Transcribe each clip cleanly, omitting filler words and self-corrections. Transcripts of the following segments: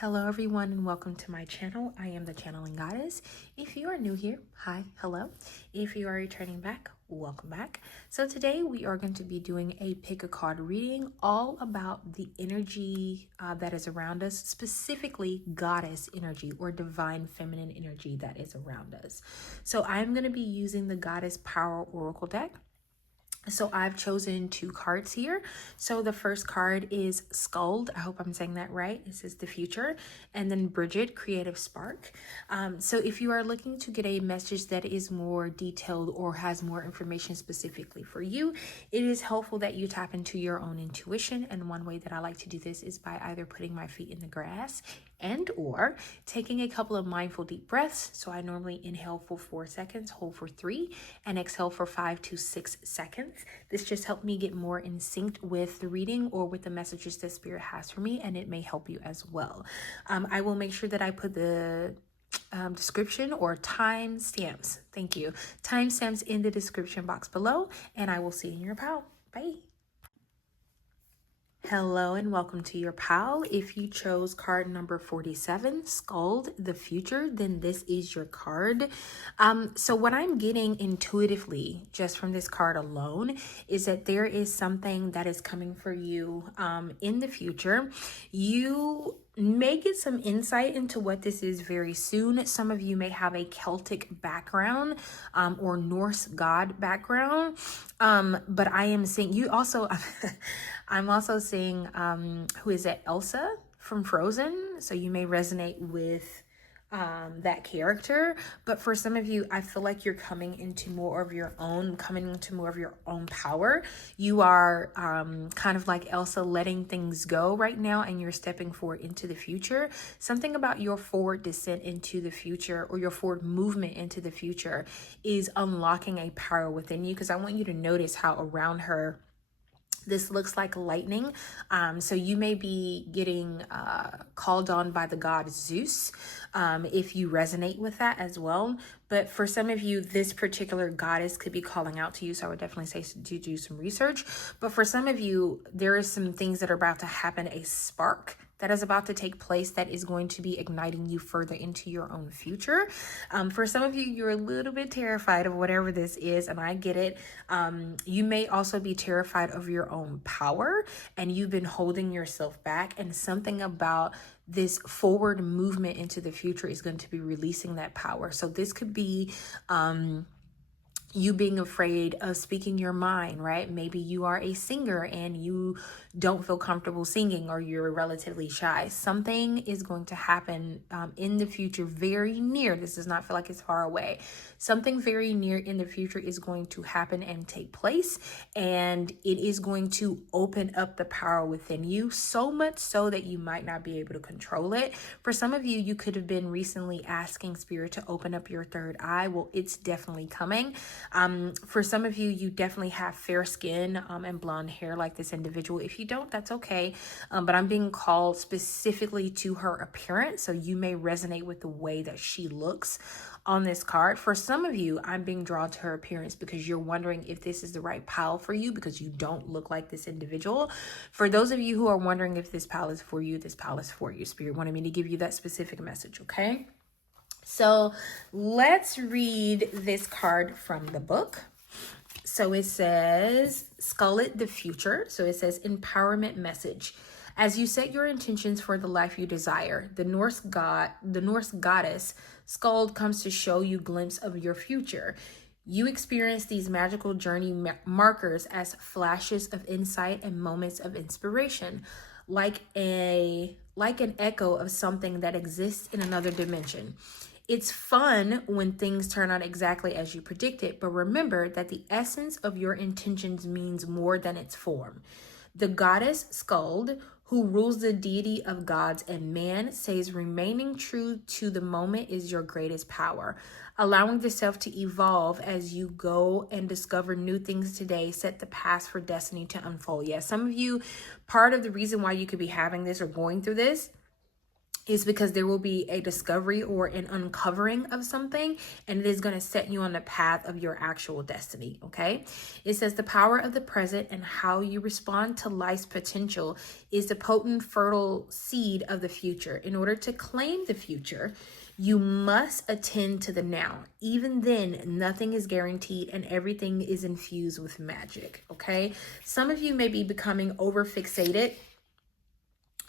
Hello everyone and welcome to my channel. I am the Channeling Goddess. If you are new here, hi, hello. If you are returning back, welcome back. So today we are going to be doing a pick a card reading all about the energy that is around us, specifically goddess energy or divine feminine energy that is around us. So I'm going to be using the Goddess Power Oracle deck. So I've chosen two cards here. So the first card is Sculled. I hope I'm saying that right. This is the future. And then Bridget, Creative Spark. So if you are looking to get a message that is more detailed or has more information specifically for you, it is helpful that you tap into your own intuition. And one way that I like to do this is by either putting my feet in the grass and or taking a couple of mindful deep breaths. So I normally inhale for 4 seconds, hold for 3, and exhale for 5 to 6 seconds. This just helped me get more in sync with the reading or with the messages that Spirit has for me, and it may help you as well. I will make sure that I put the description or timestamps, thank you, timestamps in the description box below, and I will see you in your pile. Bye. Hello and welcome to your pile. If you chose card number 47, Sculled, the future, then this is your card. So what I'm getting intuitively just from this card alone is that there is something that is coming for you in the future. You may get some insight into what this is very soon. Some of you may have a Celtic background or Norse god background, but I am seeing you also I'm also seeing who is it, Elsa from Frozen, so you may resonate with that character. But for some of you, I feel like you're coming into more of your own power. You are kind of like Elsa, letting things go right now, and you're stepping forward into the future. Something about your forward descent into the future, or your forward movement into the future, is unlocking a power within you, because I want you to notice how around her this looks like lightning. So you may be getting called on by the god Zeus, if you resonate with that as well. But for some of you, this particular goddess could be calling out to you. So I would definitely say to do some research. But for some of you, there is some things that are about to happen, a spark that is about to take place that is going to be igniting you further into your own future. For some of you, you're a little bit terrified of whatever this is, and I get it. You may also be terrified of your own power, and you've been holding yourself back, and something about this forward movement into the future is going to be releasing that power. So this could be you being afraid of speaking your mind, right? Maybe you are a singer and you don't feel comfortable singing, or you're relatively shy. Something is going to happen in the future, very near. This does not feel like it's far away. Something very near in the future is going to happen and take place, and it is going to open up the power within you, so much so that you might not be able to control it. For some of you, you could have been recently asking Spirit to open up your third eye. Well, it's definitely coming. For some of you, you definitely have fair skin and blonde hair like this individual. If you don't, that's okay. But I'm being called specifically to her appearance, so you may resonate with the way that she looks on this card. For some of you, I'm being drawn to her appearance because you're wondering if this is the right pile for you, because you don't look like this individual. For those of you who are wondering if this pile is for you, this pile is for you. Spirit wanted me to give you that specific message, okay? So let's read this card from the book. So it says, Sculled, the future. So it says, empowerment message. As you set your intentions for the life you desire, the Norse goddess Sculled comes to show you a glimpse of your future. You experience these magical journey markers as flashes of insight and moments of inspiration, like an echo of something that exists in another dimension. It's fun when things turn out exactly as you predicted, but remember that the essence of your intentions means more than its form. The goddess Sculled, who rules the deity of gods and man, says remaining true to the moment is your greatest power. Allowing the self to evolve as you go and discover new things today set the path for destiny to unfold. Yes, some of you, part of the reason why you could be having this or going through this is because there will be a discovery or an uncovering of something, and it is going to set you on the path of your actual destiny. Okay. It says the power of the present and how you respond to life's potential is the potent, fertile seed of the future. In order to claim the future, you must attend to the now. Even then, nothing is guaranteed and everything is infused with magic. Okay. Some of you may be becoming over fixated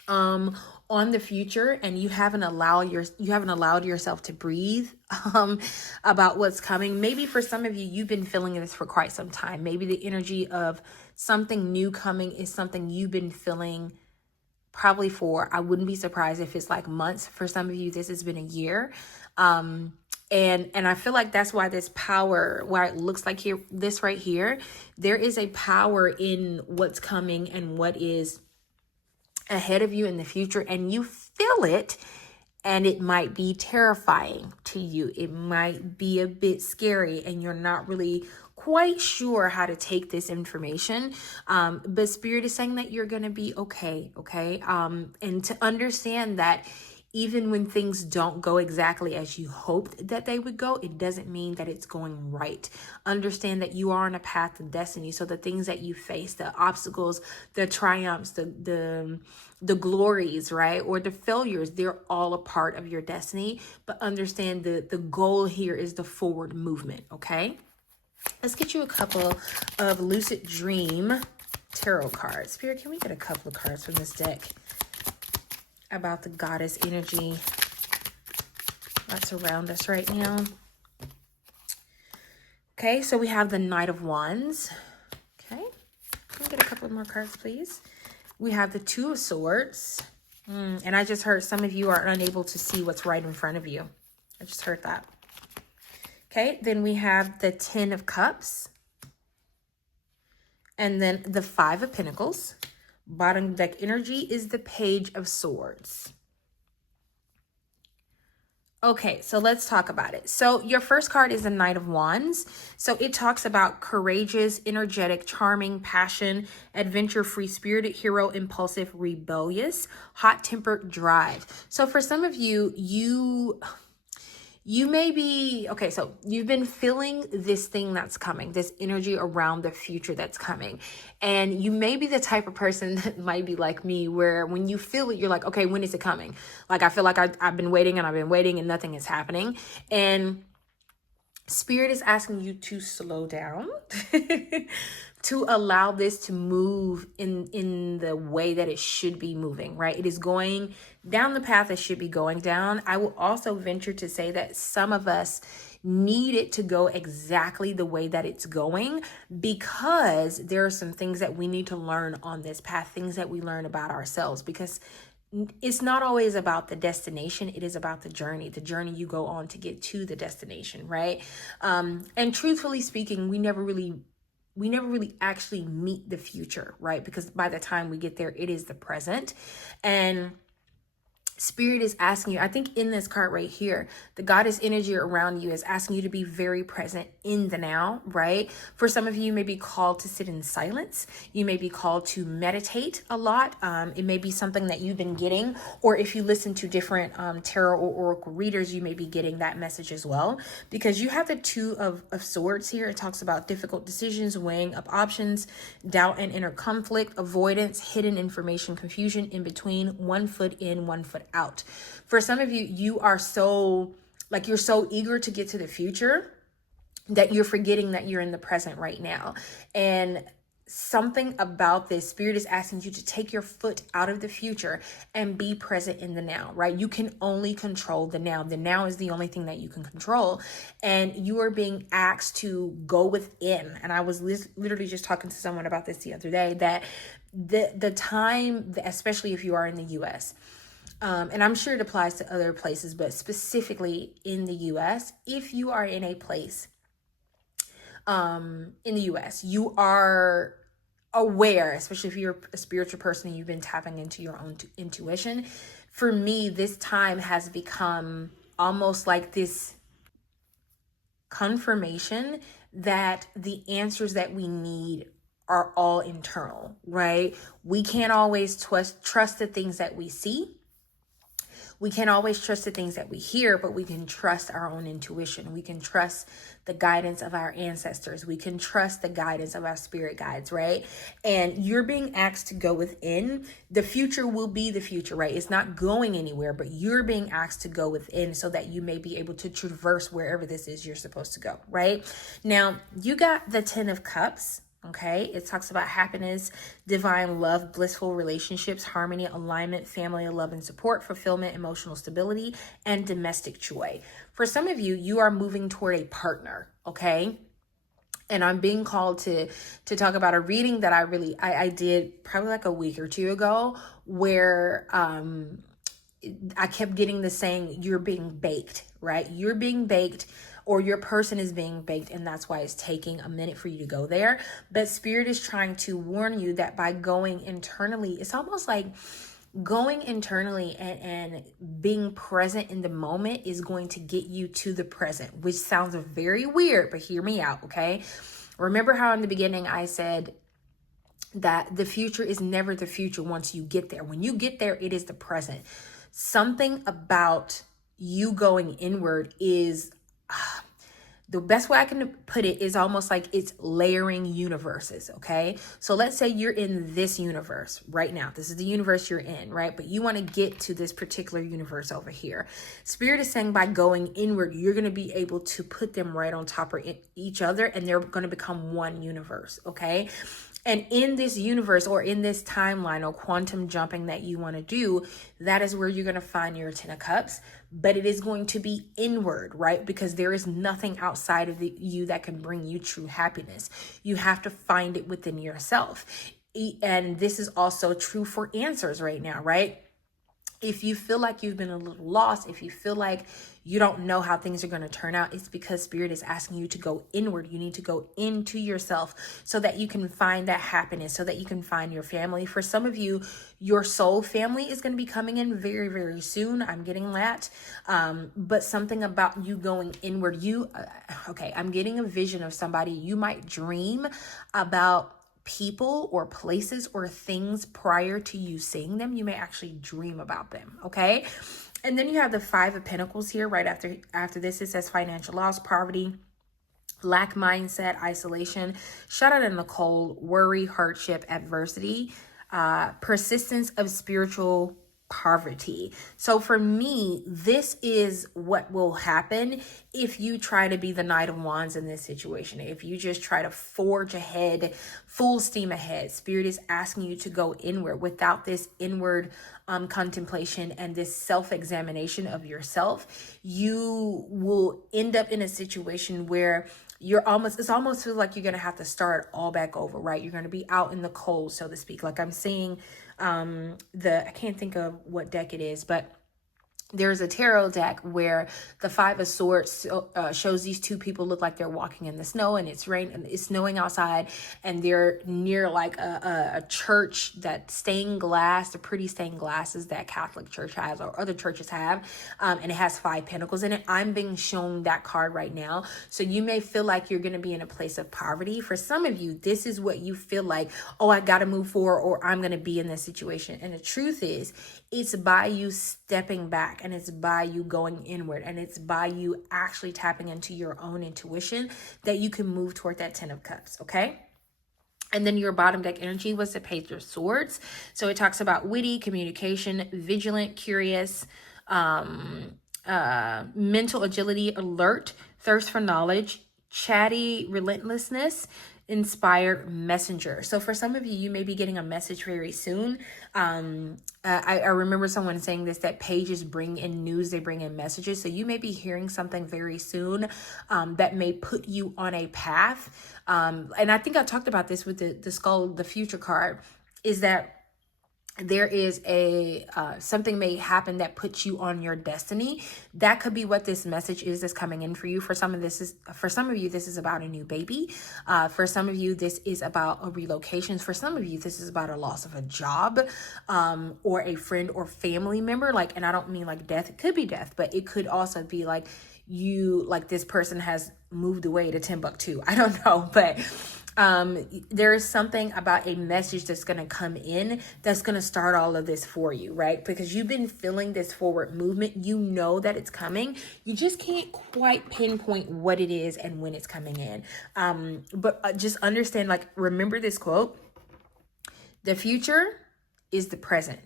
on the future, and you haven't allowed yourself to breathe about what's coming. Maybe for some of you, you've been feeling this for quite some time. Maybe the energy of something new coming is something you've been feeling probably for, I wouldn't be surprised if it's like months. For some of you, this has been a year. And I feel like that's why this power, why it looks like here, this right here, there is a power in what's coming and what is ahead of you in the future, and you feel it, and it might be terrifying to you. It might be a bit scary, and you're not really quite sure how to take this information. But Spirit is saying that you're going to be okay. Okay. And to understand that even when things don't go exactly as you hoped that they would go, it doesn't mean that it's going right. Understand that you are on a path to destiny. So the things that you face, the obstacles, the triumphs, the glories, right? Or the failures, they're all a part of your destiny. But understand the goal here is the forward movement. Okay. Let's get you a couple of lucid dream tarot cards. Spirit, can we get a couple of cards from this deck about the goddess energy that's around us right now? Okay, so we have the Knight of Wands. Okay, can we get a couple more cards, please? We have the Two of Swords. And I just heard some of you are unable to see what's right in front of you. I just heard that. Okay, then we have the Ten of Cups. And then the Five of Pentacles. Bottom deck energy is the Page of Swords. Okay, so let's talk about it. So your first card is the Knight of Wands. So it talks about courageous, energetic, charming, passion, adventure, free-spirited, hero, impulsive, rebellious, hot-tempered, drive. So for some of you, you may be, okay, so you've been feeling this thing that's coming, this energy around the future that's coming. And you may be the type of person that might be like me, where when you feel it, you're like, okay, when is it coming? Like, I feel like I've been waiting and nothing is happening. And Spirit is asking you to slow down, to allow this to move in the way that it should be moving, right? It is going down the path it should be going down. I will also venture to say that some of us need it to go exactly the way that it's going, because there are some things that we need to learn on this path, things that we learn about ourselves, because it's not always about the destination. It is about the journey you go on to get to the destination, right? And truthfully speaking, we never really actually meet the future, right? Because by the time we get there, it is the present. And Spirit is asking you, I think in this card right here, the goddess energy around you is asking you to be very present in the now, right? For some of you, you may be called to sit in silence. You may be called to meditate a lot. It may be something that you've been getting, or if you listen to different tarot or oracle readers, you may be getting that message as well, because you have the Two of Swords here. It talks about difficult decisions, weighing up options, doubt and inner conflict, avoidance, hidden information, confusion, in between, one foot in, one foot out. For some of you, you are so eager to get to the future that you're forgetting that you're in the present right now. And something about this, Spirit is asking you to take your foot out of the future and be present in the now, right? You can only control the now. The now is the only thing that you can control. And you are being asked to go within. And I was literally just talking to someone about this the other day, that the time, especially if you are in the US, and I'm sure it applies to other places, but specifically in the US, if you are in a place in the US, you are aware, especially if you're a spiritual person and you've been tapping into your own intuition. For me, this time has become almost like this confirmation that the answers that we need are all internal, right? We can't always trust the things that we see. We can't always trust the things that we hear, but we can trust our own intuition. We can trust the guidance of our ancestors. We can trust the guidance of our spirit guides, right? And you're being asked to go within. The future will be the future, right? It's not going anywhere, but you're being asked to go within so that you may be able to traverse wherever this is you're supposed to go, right? Now, you got the 10 of Cups. Okay, it talks about happiness, divine love, blissful relationships, harmony, alignment, family, love and support, fulfillment, emotional stability, and domestic joy. For some of you, you are moving toward a partner, okay? And I'm being called to talk about a reading that I did probably like a week or two ago, where I kept getting the saying, you're being baked, right? You're being baked, or your person is being baked, and that's why it's taking a minute for you to go there. But Spirit is trying to warn you that by going internally, it's almost like going internally and being present in the moment is going to get you to the present, which sounds very weird, but hear me out, okay? Remember how in the beginning I said that the future is never the future once you get there. When you get there, it is the present. Something about you going inward is the best way I can put it is almost like it's layering universes, okay? So let's say you're in this universe right now. This is the universe you're in, right? But you want to get to this particular universe over here. Spirit is saying by going inward, you're going to be able to put them right on top of each other, and they're going to become one universe, okay? And in this universe, or in this timeline or quantum jumping that you want to do, that is where you're going to find your 10 of Cups. But it is going to be inward, right? Because there is nothing outside of you that can bring you true happiness. You have to find it within yourself. And this is also true for answers right now, right? If you feel like you've been a little lost, if you feel like you don't know how things are going to turn out, it's because Spirit is asking you to go inward. You need to go into yourself so that you can find that happiness, so that you can find your family. For some of you, your soul family is going to be coming in very, very soon. I'm getting that. But something about you going inward, I'm getting a vision of somebody. You might dream about people or places or things prior to you seeing them. You may actually dream about them, okay? And then you have the 5 of Pentacles here right after this. It says financial loss, poverty, lack mindset, isolation, shut out in the cold, worry, hardship, adversity, persistence of spiritual poverty. So for me, this is what will happen if you try to be the Knight of Wands in this situation. If you just try to forge ahead, full steam ahead, Spirit is asking you to go inward. Without this inward contemplation and this self-examination of yourself, you will end up in a situation where it's almost feels like you're going to have to start all back over, right? You're going to be out in the cold, so to speak. Like I'm seeing I can't think of what deck it is, but there's a tarot deck where the 5 of Swords shows these two people look like they're walking in the snow, and it's snowing outside, and they're near like a church that stained glass, the pretty stained glasses that Catholic Church has or other churches have, and it has 5 pentacles in it. I'm being shown that card right now. So you may feel like you're going to be in a place of poverty. For some of you, this is what you feel like, oh, I got to move forward, or I'm going to be in this situation. And the truth is, it's by you stepping back, and it's by you going inward, and it's by you actually tapping into your own intuition that you can move toward that 10 of Cups, okay? And then your bottom deck energy was the Page of Swords. So it talks about witty, communication, vigilant, curious, mental agility, alert, thirst for knowledge, chatty, relentlessness, inspired messenger. So for some of you, you may be getting a message very soon. I remember someone saying this, that pages bring in news, they bring in messages. So you may be hearing something very soon that may put you on a path. And I think I talked about this with the Skull, the Future card, is that there is something may happen that puts you on your destiny. That could be what this message is that's coming in for you. For some of you, this is about a new baby. For some of you, this is about a relocation. For some of you, this is about a loss of a job, or a friend or family member. Like, and I don't mean like death. It could be death, but it could also be like this person has moved away to Timbuktu. I don't know, but There is something about a message that's going to come in that's going to start all of this for you, right? Because you've been feeling this forward movement. You know that it's coming. You just can't quite pinpoint what it is and when it's coming in. But just understand, like, remember this quote: the future is the present.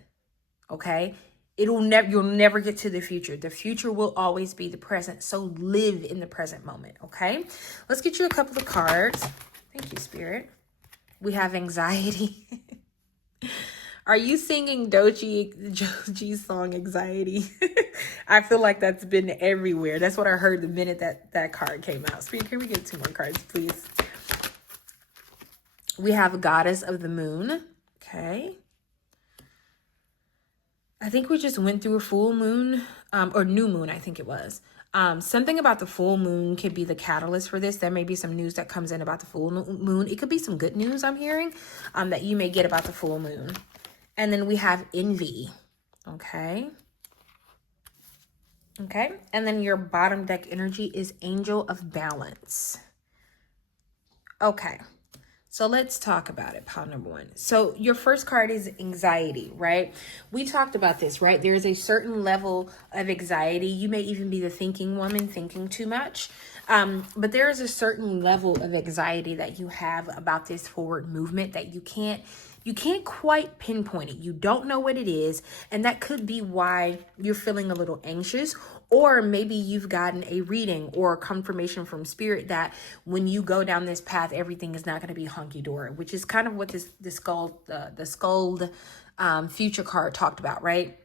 Okay. You'll never get to the future. The future will always be the present. So live in the present moment. Okay. Let's get you a couple of cards. Thank you, Spirit. We have anxiety. Are you singing Doji's song Anxiety? I feel like that's been everywhere. That's what I heard the minute that card came out. Spirit, can we get 2 more cards, please? We have Goddess of the Moon. Okay. I think we just went through a full moon, or new moon, I think it was. Something about the full moon could be the catalyst for this. There may be some news that comes in about the full moon. It could be some good news I'm hearing that you may get about the full moon. And then we have envy. Okay. Okay. And then your bottom deck energy is Angel of Balance. Okay. So let's talk about it, pile number 1. So your first card is anxiety, right? We talked about this, right? There's a certain level of anxiety. You may even be the thinking woman, thinking too much. But there is a certain level of anxiety that you have about this forward movement that you can't quite pinpoint it. You don't know what it is. And that could be why you're feeling a little anxious, or maybe you've gotten a reading or confirmation from Spirit that when you go down this path, everything is not going to be hunky-dory, which is kind of what the skulled future card talked about, right?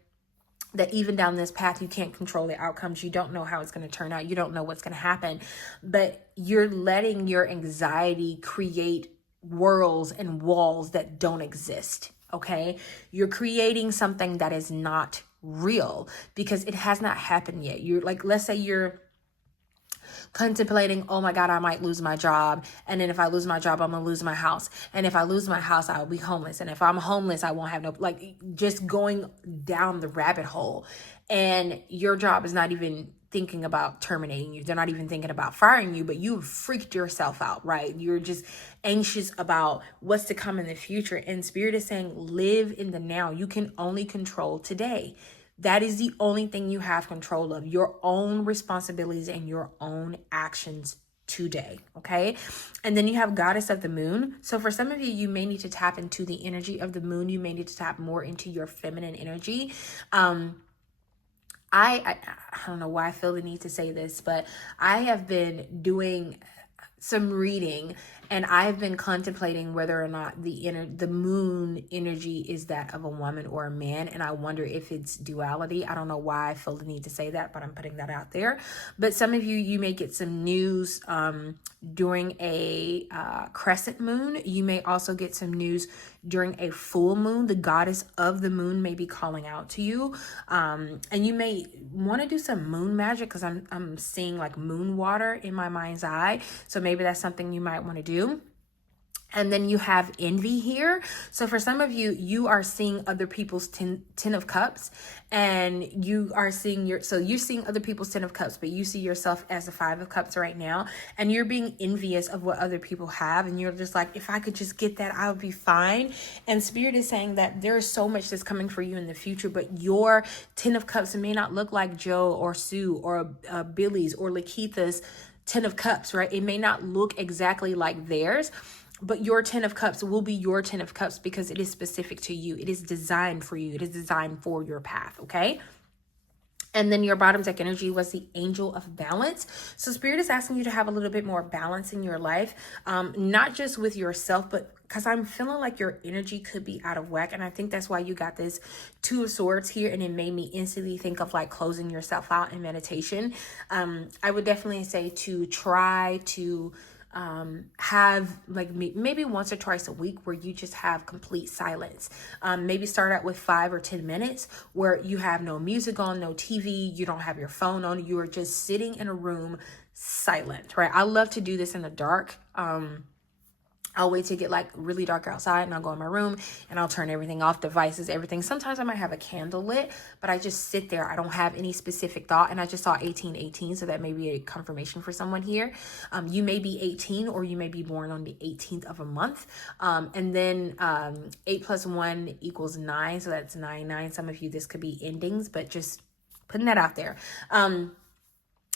That even down this path, you can't control the outcomes. You don't know how it's going to turn out. You don't know what's going to happen, but you're letting your anxiety create worlds and walls that don't exist. Okay. You're creating something that is not real because it has not happened yet. You're like, let's say you're contemplating, oh my God, I might lose my job. And then if I lose my job, I'm going to lose my house. And if I lose my house, I'll be homeless. And if I'm homeless, I won't have no, like, just going down the rabbit hole. And your job is not even thinking about terminating you. They're not even thinking about firing you, but you've freaked yourself out, right? You're just anxious about what's to come in the future. And Spirit is saying, live in the now. You can only control today. That is the only thing you have control of, your own responsibilities and your own actions today. Okay. And then you have Goddess of the Moon. So for some of you, you may need to tap into the energy of the moon. You may need to tap more into your feminine energy. I don't know why I feel the need to say this, but I have been doing some reading and I've been contemplating whether or not the moon energy is that of a woman or a man. And I wonder if it's duality. I don't know why I feel the need to say that, but I'm putting that out there. But some of you may get some news during a crescent moon. You may also get some news during a full moon. The goddess of the moon may be calling out to you. And you may want to do some moon magic because I'm seeing like moon water in my mind's eye. So maybe that's something you might want to do. And then you have envy here. So for some of you, you are seeing other people's 10 of cups and you are seeing you're seeing other people's 10 of cups, but you see yourself as the 5 of cups right now. And you're being envious of what other people have. And you're just like, if I could just get that, I would be fine. And Spirit is saying that there is so much that's coming for you in the future, but your 10 of cups may not look like Joe or Sue or Billy's or Lakeitha's 10 of cups, right? It may not look exactly like theirs, but your 10 of cups will be your 10 of cups because it is specific to you. It is designed for you. It is designed for your path, okay? And then your bottom deck energy was the Angel of Balance. So Spirit is asking you to have a little bit more balance in your life, not just with yourself, but because I'm feeling like your energy could be out of whack. And I think that's why you got this 2 of Swords here. And it made me instantly think of like closing yourself out in meditation. I would definitely say to try to have like maybe once or twice a week where you just have complete silence. Maybe start out with 5 or 10 minutes where you have no music on, no TV, you don't have your phone on, you are just sitting in a room silent, right? I love to do this in the dark. I'll wait to get like really dark outside and I'll go in my room and I'll turn everything off, devices, everything. Sometimes I might have a candle lit, but I just sit there. I don't have any specific thought. And I just saw 1818, so that may be a confirmation for someone here. You may be 18 or you may be born on the 18th of a month. And then 8 plus 1 equals 9. So that's 9. Some of you, this could be endings, but just putting that out there.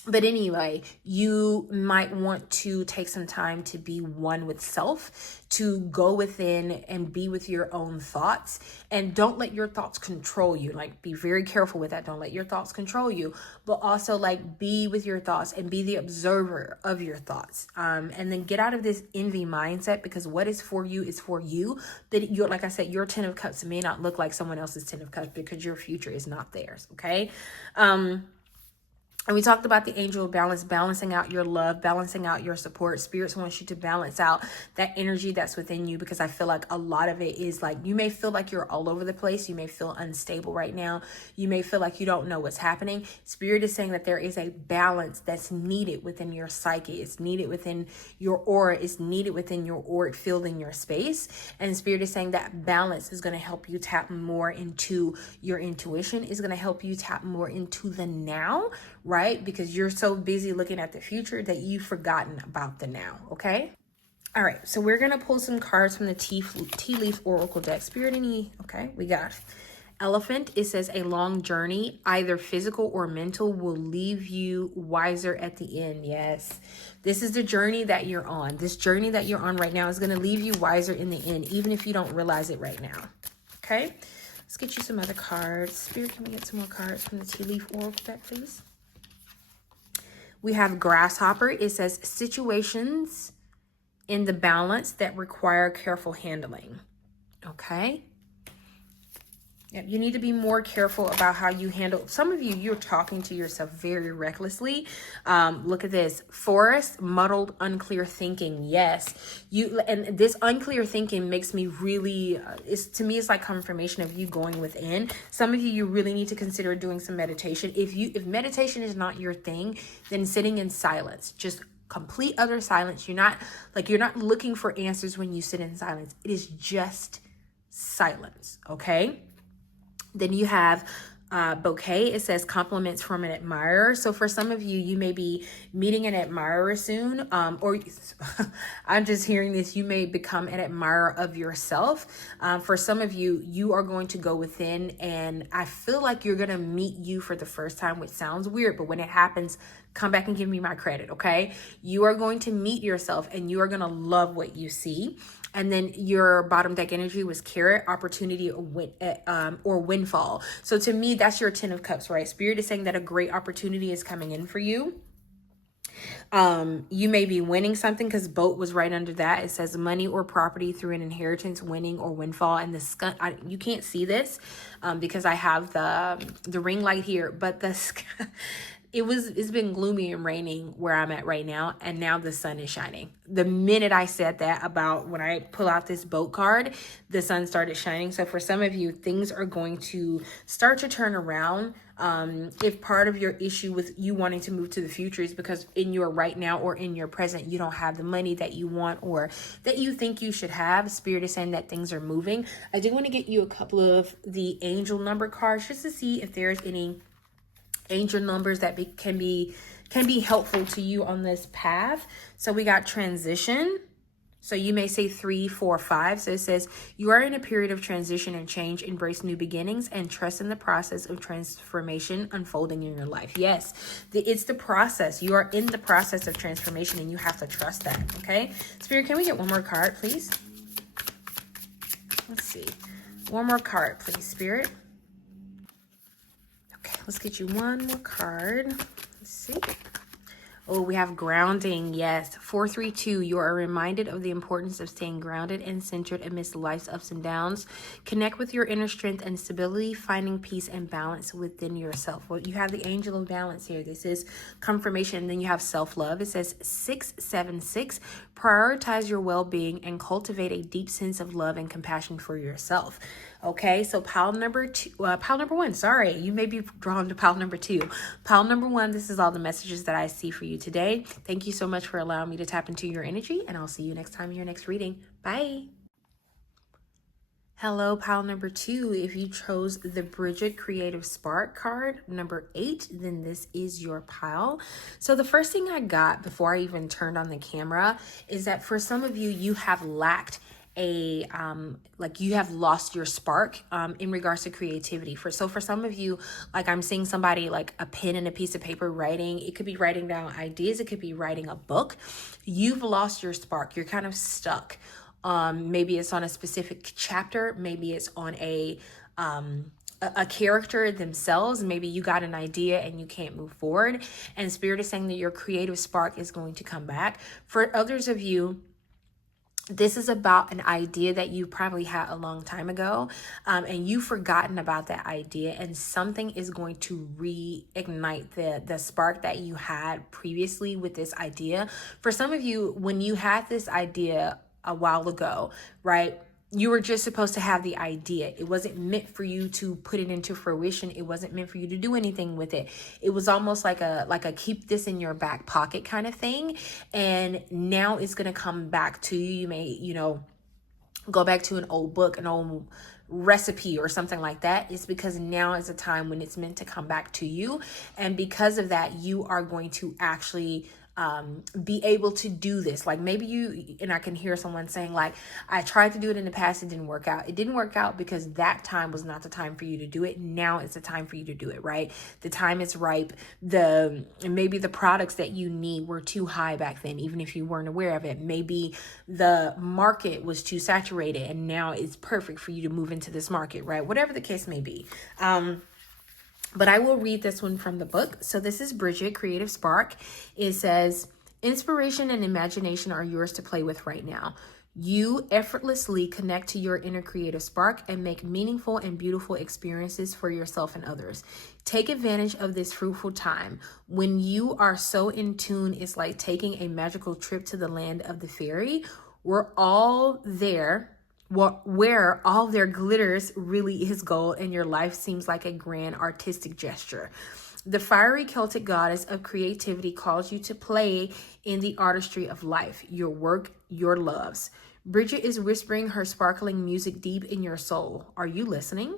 But anyway, you might want to take some time to be one with self, to go within and be with your own thoughts, and don't let your thoughts control you. Like, be very careful with that. Don't let your thoughts control you, but also like be with your thoughts and be the observer of your thoughts. And then get out of this envy mindset, because what is for you is for you. But you're, like I said, your 10 of cups may not look like someone else's 10 of cups because your future is not theirs. Okay. And we talked about the angel of balance, balancing out your love, balancing out your support. Spirits wants you to balance out that energy that's within you, because I feel like a lot of it is like, you may feel like you're all over the place. You may feel unstable right now. You may feel like you don't know what's happening. Spirit is saying that there is a balance that's needed within your psyche. It's needed within your aura. It's needed within your auric field in your space. And Spirit is saying that balance is going to help you tap more into your intuition. Is going to help you tap more into the now, right? Because you're so busy looking at the future that you've forgotten about the now, okay? All right, so we're going to pull some cards from the tea leaf oracle deck. Spirit, okay, we got Elephant. It says a long journey, either physical or mental, will leave you wiser at the end. Yes, this is the journey that you're on. This journey that you're on right now is going to leave you wiser in the end, even if you don't realize it right now, okay? Let's get you some other cards. Spirit, can we get some more cards from the tea leaf oracle deck, please? We have Grasshopper. It says situations in the balance that require careful handling. Okay. Yep, you need to be more careful about how you handle. Some of you, you're talking to yourself very recklessly. Look at this. Forest, muddled, unclear thinking. Yes. And this unclear thinking makes me really, to me, it's like confirmation of you going within. Some of you, you really need to consider doing some meditation. If meditation is not your thing, then sitting in silence, just complete utter silence. You're not looking for answers when you sit in silence. It is just silence. Okay. Then you have bouquet. It says compliments from an admirer. So for some of you, you may be meeting an admirer soon, or I'm just hearing this, you may become an admirer of yourself. For some of you, you are going to go within, and I feel like you're going to meet you for the first time, which sounds weird, but when it happens, come back and give me my credit, okay? You are going to meet yourself and you are going to love what you see. And then your bottom deck energy was carrot, opportunity, or windfall. So to me, that's your 10 of cups, right? Spirit is saying that a great opportunity is coming in for you. You may be winning something, because boat was right under that. It says money or property through an inheritance, winning or windfall. And the sky, you can't see this because I have the ring light here, but the sky, it's been gloomy and raining where I'm at right now, and now the sun is shining. The minute I said that, about when I pull out this boat card, the sun started shining. So for some of you, things are going to start to turn around. If part of your issue with you wanting to move to the future is because in your right now or in your present, you don't have the money that you want or that you think you should have, Spirit is saying that things are moving. I do want to get you a couple of the angel number cards just to see if there's any angel numbers that can be helpful to you on this path. So we got transition. So you may say 3, 4, 5. So it says you are in a period of transition and change. Embrace new beginnings and trust in the process of transformation unfolding in your life. Yes, it's the process. You are in the process of transformation and you have to trust that. Okay. Spirit, can we get one more card, please? Let's see. One more card, please, Spirit. Let's get you one more card. Let's see. Oh, we have grounding. Yes. 432. You are reminded of the importance of staying grounded and centered amidst life's ups and downs. Connect with your inner strength and stability, finding peace and balance within yourself. Well, you have the angel of balance here. This is confirmation. And then you have self-love. It says 676. Prioritize your well-being and cultivate a deep sense of love and compassion for yourself. Okay, so pile number one, sorry, you may be drawn to pile number two. Pile number one, this is all the messages that I see for you today. Thank you so much for allowing me to tap into your energy, and I'll see you next time in your next reading. Bye. Hello, pile number two. If you chose the Bridget Creative Spark card, number 8, then this is your pile. So the first thing I got before I even turned on the camera is that for some of you, you have lacked you have lost your spark in regards to creativity. For some of you, like I'm seeing somebody like a pen and a piece of paper writing. It could be writing down ideas, it could be writing a book. You've lost your spark. You're kind of stuck. Maybe it's on a specific chapter, maybe it's on a character themselves. Maybe you got an idea and you can't move forward, and Spirit is saying that your creative spark is going to come back. For others of you, this is about an idea that you probably had a long time ago, and you've forgotten about that idea, and something is going to reignite the spark that you had previously with this idea. For some of you, when you had this idea a while ago, right? You were just supposed to have the idea. It wasn't meant for you to put it into fruition. It wasn't meant for you to do anything with it. It was almost like a keep this in your back pocket kind of thing. And now it's going to come back to you. You may, go back to an old book, an old recipe or something like that. It's because now is a time when it's meant to come back to you. And because of that, you are going to actually be able to do this. Like maybe and I can hear someone saying like, I tried to do it in the past, it didn't work out. It didn't work out because that time was not the time for you to do it. Now it's the time for you to do it, right? The time is ripe. Maybe the products that you need were too high back then, even if you weren't aware of it. Maybe the market was too saturated and now it's perfect for you to move into this market, right? Whatever the case may be. But I will read this one from the book. So this is Bridget, Creative Spark. It says, inspiration and imagination are yours to play with right now. You effortlessly connect to your inner creative spark and make meaningful and beautiful experiences for yourself and others. Take advantage of this fruitful time. When you are so in tune, it's like taking a magical trip to the land of the fairy. We're all there. Where all their glitters really is gold, and your life seems like a grand artistic gesture. The fiery Celtic goddess of creativity calls you to play in the artistry of life, your work, your loves. Bridget is whispering her sparkling music deep in your soul. Are you listening?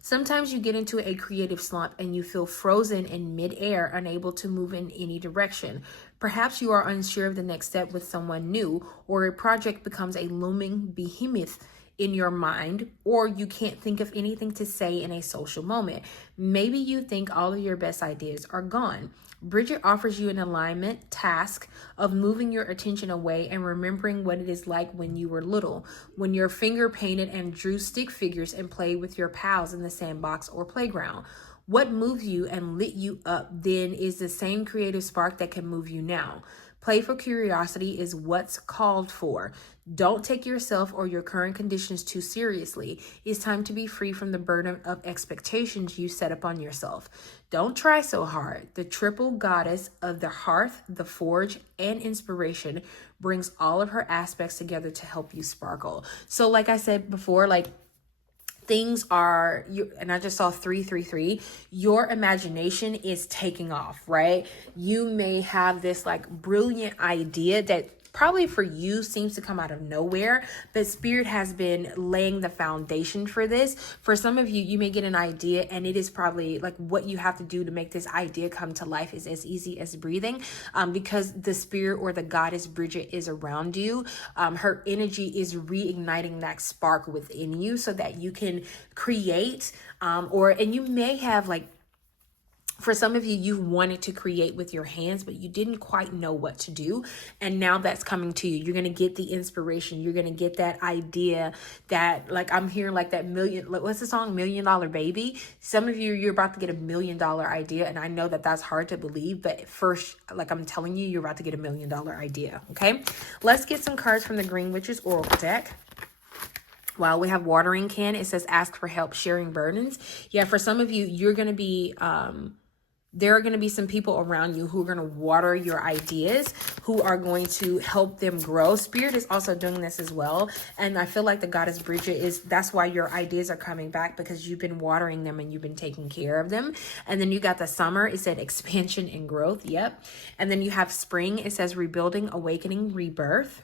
Sometimes you get into a creative slump and you feel frozen in midair, unable to move in any direction. Perhaps you are unsure of the next step with someone new, or a project becomes a looming behemoth in your mind, or you can't think of anything to say in a social moment. Maybe you think all of your best ideas are gone. Bridget offers you an alignment task of moving your attention away and remembering what it is like when you were little, when your finger painted and drew stick figures and played with your pals in the sandbox or playground. What moved you and lit you up then is the same creative spark that can move you now. Playful curiosity is what's called for. Don't take yourself or your current conditions too seriously. It's time to be free from the burden of expectations you set upon yourself. Don't try so hard. The triple goddess of the hearth, the forge, and inspiration brings all of her aspects together to help you sparkle. So like I said before, things are, and I just saw 333, your imagination is taking off, right? You may have this brilliant idea that probably for you seems to come out of nowhere, but Spirit has been laying the foundation for this. For some of you, you may get an idea and it is probably what you have to do to make this idea come to life is as easy as breathing, because the Spirit or the goddess Bridget is around you. Her energy is reigniting that spark within you so that you can create, and you may have for some of you, you've wanted to create with your hands, but you didn't quite know what to do. And now that's coming to you. You're going to get the inspiration. You're going to get that idea that I'm hearing that what's the song? $1 Million Baby. Some of you, you're about to get $1 million idea. And I know that that's hard to believe, but first, I'm telling you, you're about to get $1 million idea. Okay. Let's get some cards from the Green Witch's Oracle deck. While we have watering can, it says ask for help sharing burdens. Yeah, for some of you, you're going to be there are going to be some people around you who are going to water your ideas, who are going to help them grow. Spirit is also doing this as well. And I feel like the goddess Bridget that's why your ideas are coming back, because you've been watering them and you've been taking care of them. And then you got the summer. It said expansion and growth. Yep. And then you have spring. It says rebuilding, awakening, rebirth.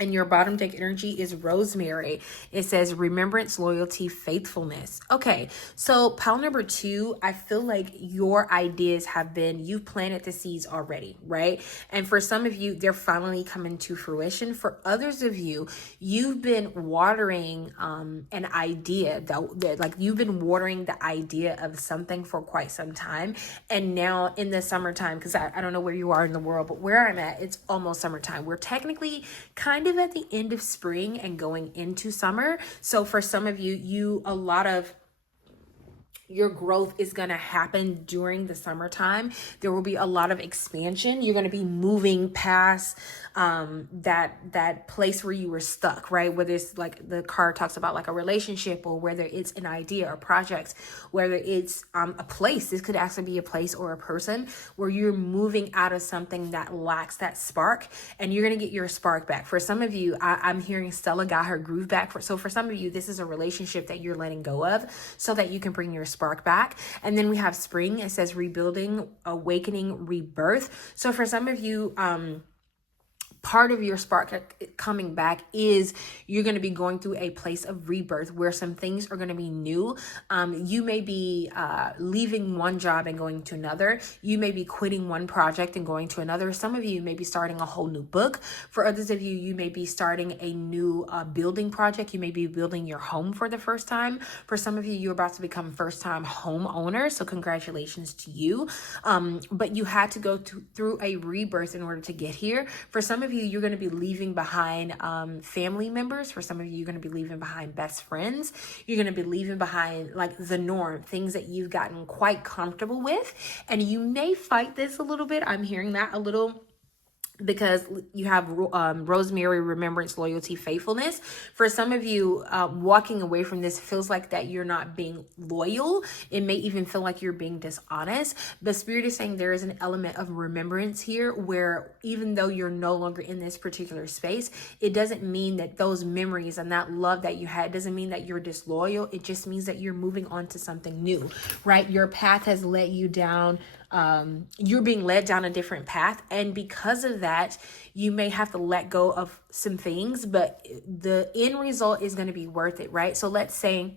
And your bottom deck energy is rosemary. It says remembrance, loyalty, faithfulness. Okay, so pile number 2, I feel like your ideas you've planted the seeds already, right? And for some of you, they're finally coming to fruition. For others of you, you've been watering an idea that like you've been watering the idea of something for quite some time. And now in the summertime, because I don't know where you are in the world, but where I'm at, it's almost summertime. We're technically kind of at the end of spring and going into summer. So for some of you, a lot of your growth is going to happen during the summertime. There will be a lot of expansion. You're going to be moving past that place where you were stuck, right? Whether it's like the card talks about like a relationship, or whether it's an idea or project, whether it's a place. This could actually be a place or a person where you're moving out of something that lacks that spark, and you're going to get your spark back. For some of you, I'm hearing Stella got her groove back. So for some of you, this is a relationship that you're letting go of so that you can bring your spark back. And then we have spring. It says rebuilding, awakening, rebirth. So for some of you, part of your spark coming back is you're going to be going through a place of rebirth where some things are going to be new. You may be leaving one job and going to another. You may be quitting one project and going to another. Some of you may be starting a whole new book. For others of you, you may be starting a new building project. You may be building your home for the first time. For some of you, you're about to become first-time homeowner. So congratulations to you. But you had to go through a rebirth in order to get here. For some of you, you're going to be leaving behind family members. For some of you, you're going to be leaving behind best friends. You're going to be leaving behind like the norm, things that you've gotten quite comfortable with. And you may fight this a little bit. I'm hearing that a little, because you have rosemary, remembrance, loyalty, faithfulness. For some of you, walking away from this feels like that you're not being loyal. It may even feel like you're being dishonest. But Spirit is saying there is an element of remembrance here where even though you're no longer in this particular space, it doesn't mean that those memories and that love that you had doesn't mean that you're disloyal. It just means that you're moving on to something new, right? Your path has led you down. You're being led down a different path, and because of that, you may have to let go of some things, but the end result is going to be worth it, right? So let's say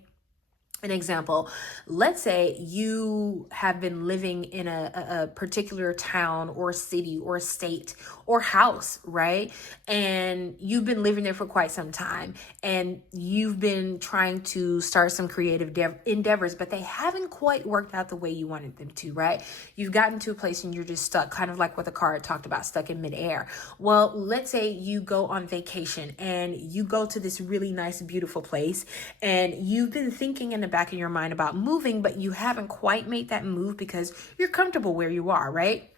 an example, let's say you have been living in a particular town or city or state or house, right? And you've been living there for quite some time, and you've been trying to start some creative endeavors, but they haven't quite worked out the way you wanted them to, right? You've gotten to a place and you're just stuck, kind of like what the card talked about, stuck in midair. Well, let's say you go on vacation and you go to this really nice, beautiful place, and you've been thinking in the back of your mind about moving, but you haven't quite made that move because you're comfortable where you are, right?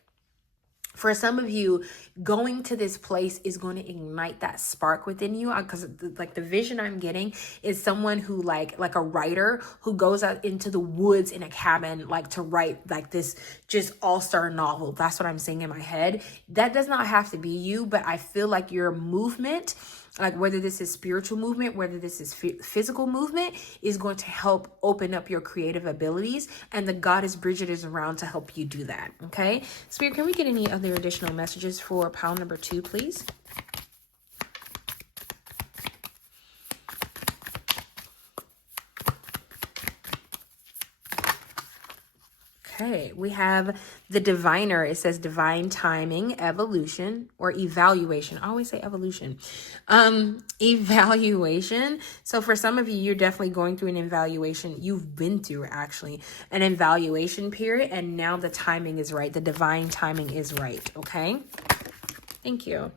For some of you, going to this place is going to ignite that spark within you, because like the vision I'm getting is someone who like a writer who goes out into the woods in a cabin, like to write like this just all-star novel. That's what I'm seeing in my head. That does not have to be you, but I feel like your movement, like whether this is spiritual movement, whether this is physical movement, is going to help open up your creative abilities. And the goddess Bridget is around to help you do that. Okay. Spirit, can we get any other additional messages for pile number 2, please? Okay, we have the diviner. It says divine timing, evolution, or evaluation. I always say evolution. Evaluation. So for some of you, you're definitely going through an evaluation. You've been through actually an evaluation period, and now the timing is right. The divine timing is right. Okay. Thank you.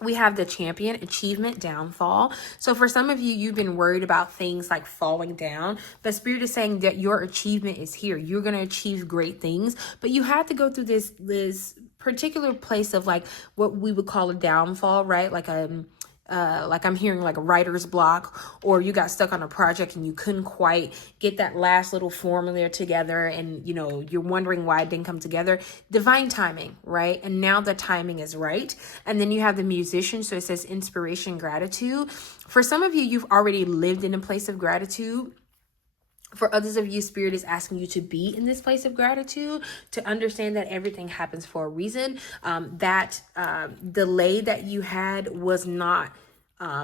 We have the champion, achievement, downfall. So for some of you, you've been worried about things like falling down, but Spirit is saying that your achievement is here. You're going to achieve great things, but you have to go through this particular place of like what we would call a downfall, right? Like like I'm hearing like a writer's block, or you got stuck on a project and you couldn't quite get that last little formula together, and you know, you're wondering why it didn't come together. Divine timing, right? And now the timing is right. And then you have the musician. So it says inspiration, gratitude. For some of you, you've already lived in a place of gratitude. For others of you, Spirit is asking you to be in this place of gratitude, to understand that everything happens for a reason. That delay that you had was not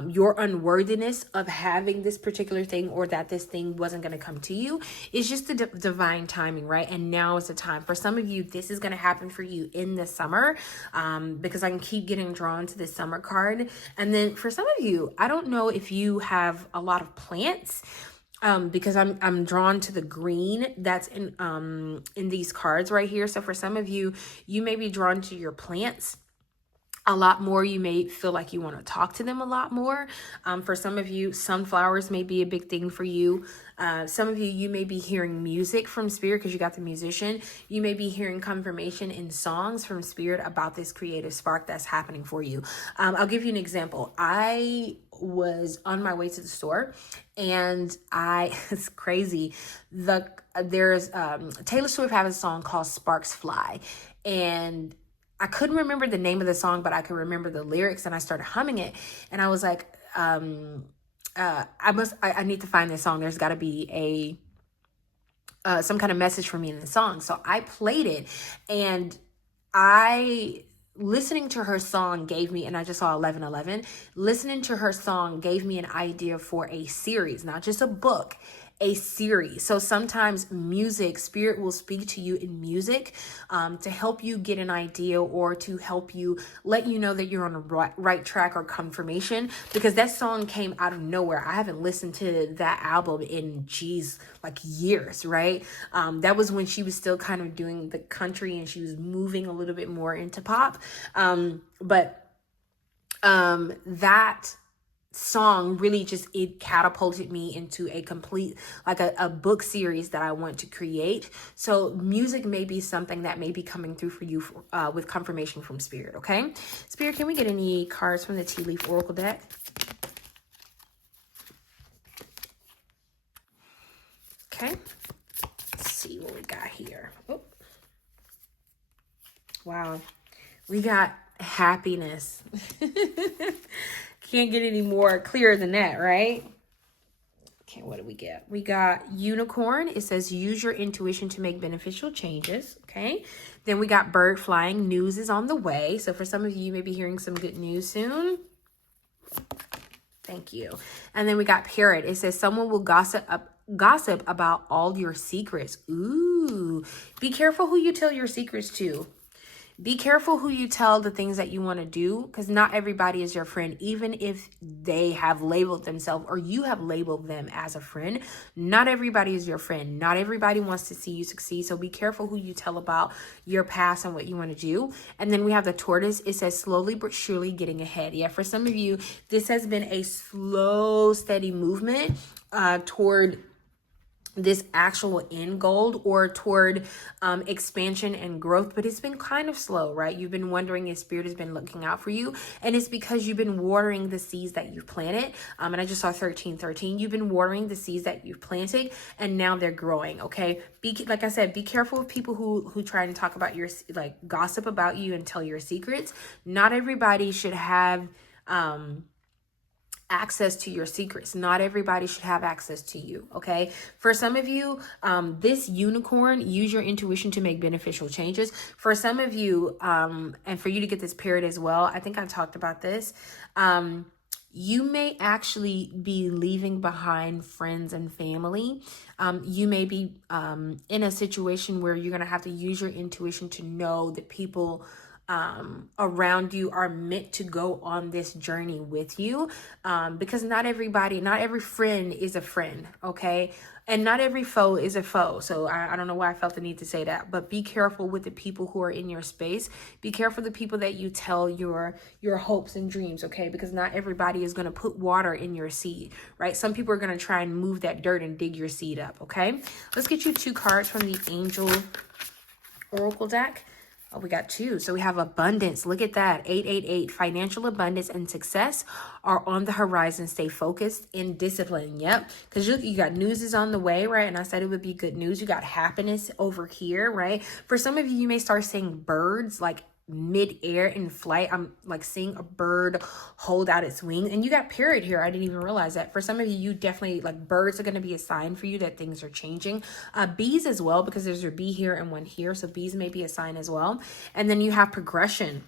your unworthiness of having this particular thing, or that this thing wasn't going to come to you. It's just the divine timing, right? And now is the time. For some of you, this is going to happen for you in the summer, because I can keep getting drawn to this summer card. And then for some of you, I don't know if you have a lot of plants, because I'm drawn to the green that's in these cards right here. So for some of you, you may be drawn to your plants a lot more. You may feel like you want to talk to them a lot more. For some of you, sunflowers may be a big thing for you. Some of you, you may be hearing music from Spirit because you got the musician. You may be hearing confirmation in songs from Spirit about this creative spark that's happening for you. I'll give you an example. I was on my way to the store, and it's crazy. There's Taylor Swift has a song called Sparks Fly, and I couldn't remember the name of the song, but I could remember the lyrics, and I started humming it, and I was like, I need to find this song. There's got to be some kind of message for me in the song. So I played it, and listening to her song gave me, and I just saw 1111, listening to her song gave me an idea for a series, not just a book, a series. So sometimes music, Spirit will speak to you in music to help you get an idea, or to help you let you know that you're on the right track, or confirmation, because that song came out of nowhere. I haven't listened to that album in like years, right? That was when she was still kind of doing the country, and she was moving a little bit more into pop. But that song really just, it catapulted me into a complete, like a book series that I want to create. So music may be something that may be coming through for you with confirmation from Spirit. Okay, Spirit, can we get any cards from the Tea Leaf Oracle deck? Okay, let's see what we got here. Oh, wow, we got happiness. Can't get any more clear than that, right? Okay, what do we get? We got unicorn. It says use your intuition to make beneficial changes. Okay, then we got bird flying. News is on the way. So for some of you, you may be hearing some good news soon. Thank you. And then we got parrot. It says someone will gossip about all your secrets. Ooh, be careful who you tell your secrets to. Be careful who you tell the things that you want to do, because not everybody is your friend. Even if they have labeled themselves, or you have labeled them as a friend, not everybody is your friend. Not everybody wants to see you succeed. So be careful who you tell about your past and what you want to do. And then we have the tortoise. It says slowly but surely getting ahead. Yeah, for some of you, this has been a slow, steady movement toward this actual end goal, or toward expansion and growth, but it's been kind of slow, right? You've been wondering if Spirit has been looking out for you, and it's because you've been watering the seeds that you've planted. And I just saw 1313. You've been watering the seeds that you've planted, and now they're growing. Okay, like I said, be careful with people who try and talk about your, like, gossip about you and tell your secrets. Not everybody should have access to your secrets. Not everybody should have access to you. Okay, for some of you, this unicorn, use your intuition to make beneficial changes. For some of you, and for you to get this parrot as well, I think I talked about this, you may actually be leaving behind friends and family. You may be in a situation where you're going to have to use your intuition to know that people around you are meant to go on this journey with you, because not every friend is a friend, okay? And not every foe is a foe. So I don't know why I felt the need to say that, but be careful with the people who are in your space. Be careful the people that you tell your hopes and dreams, okay? Because not everybody is going to put water in your seed, right? Some people are going to try and move that dirt and dig your seed up, okay? Let's get you 2 cards from the Angel Oracle deck. Oh, we got 2. So we have abundance. Look at that. 888. Financial abundance and success are on the horizon. Stay focused and disciplined. Yep. Because you got news is on the way, right? And I said it would be good news. You got happiness over here, right? For some of you, you may start seeing birds like mid-air in flight. I'm like seeing a bird hold out its wing, and you got period here. I didn't even realize that. For some of you, you definitely like birds are going to be a sign for you that things are changing. Bees as well, because there's your bee here and one here, so bees may be a sign as well. And then you have progression.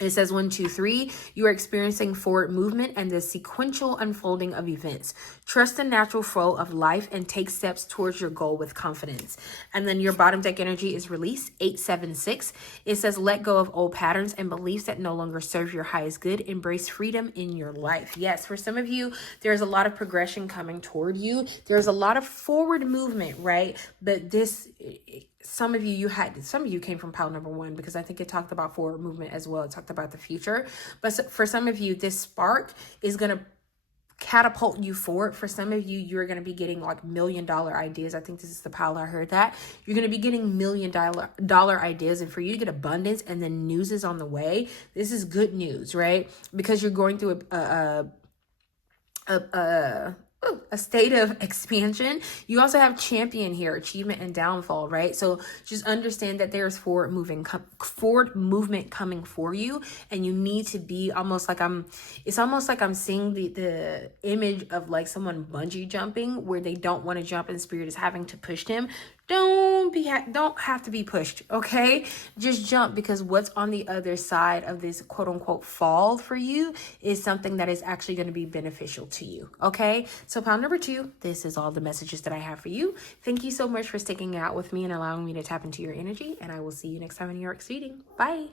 It says 1, 2, 3, you are experiencing forward movement and the sequential unfolding of events. Trust the natural flow of life and take steps towards your goal with confidence. And then your bottom deck energy is release, 876. It says let go of old patterns and beliefs that no longer serve your highest good. Embrace freedom in your life. Yes, for some of you, there's a lot of progression coming toward you. There's a lot of forward movement, right? But some of you came from pile number 1, because I think it talked about forward movement as well. It talked about the future. But for some of you, this spark is going to catapult you forward. For some of you, you're going to be getting like $1 million ideas. I think this is the pile I heard that. You're going to be getting $1 million ideas, and for you to get abundance and then news is on the way. This is good news, right? Because you're going through a state of expansion. You also have champion here, achievement and downfall, right? So just understand that there's forward movement coming for you, and you need to be it's almost like I'm seeing the image of like someone bungee jumping where they don't want to jump and spirit is having to push them. Don't have to be pushed, okay? Just jump, because what's on the other side of this quote unquote fall for you is something that is actually going to be beneficial to you, okay? So pile number 2, this is all the messages that I have for you. Thank you so much for sticking out with me and allowing me to tap into your energy, and I will see you next time in New York Reading. Bye.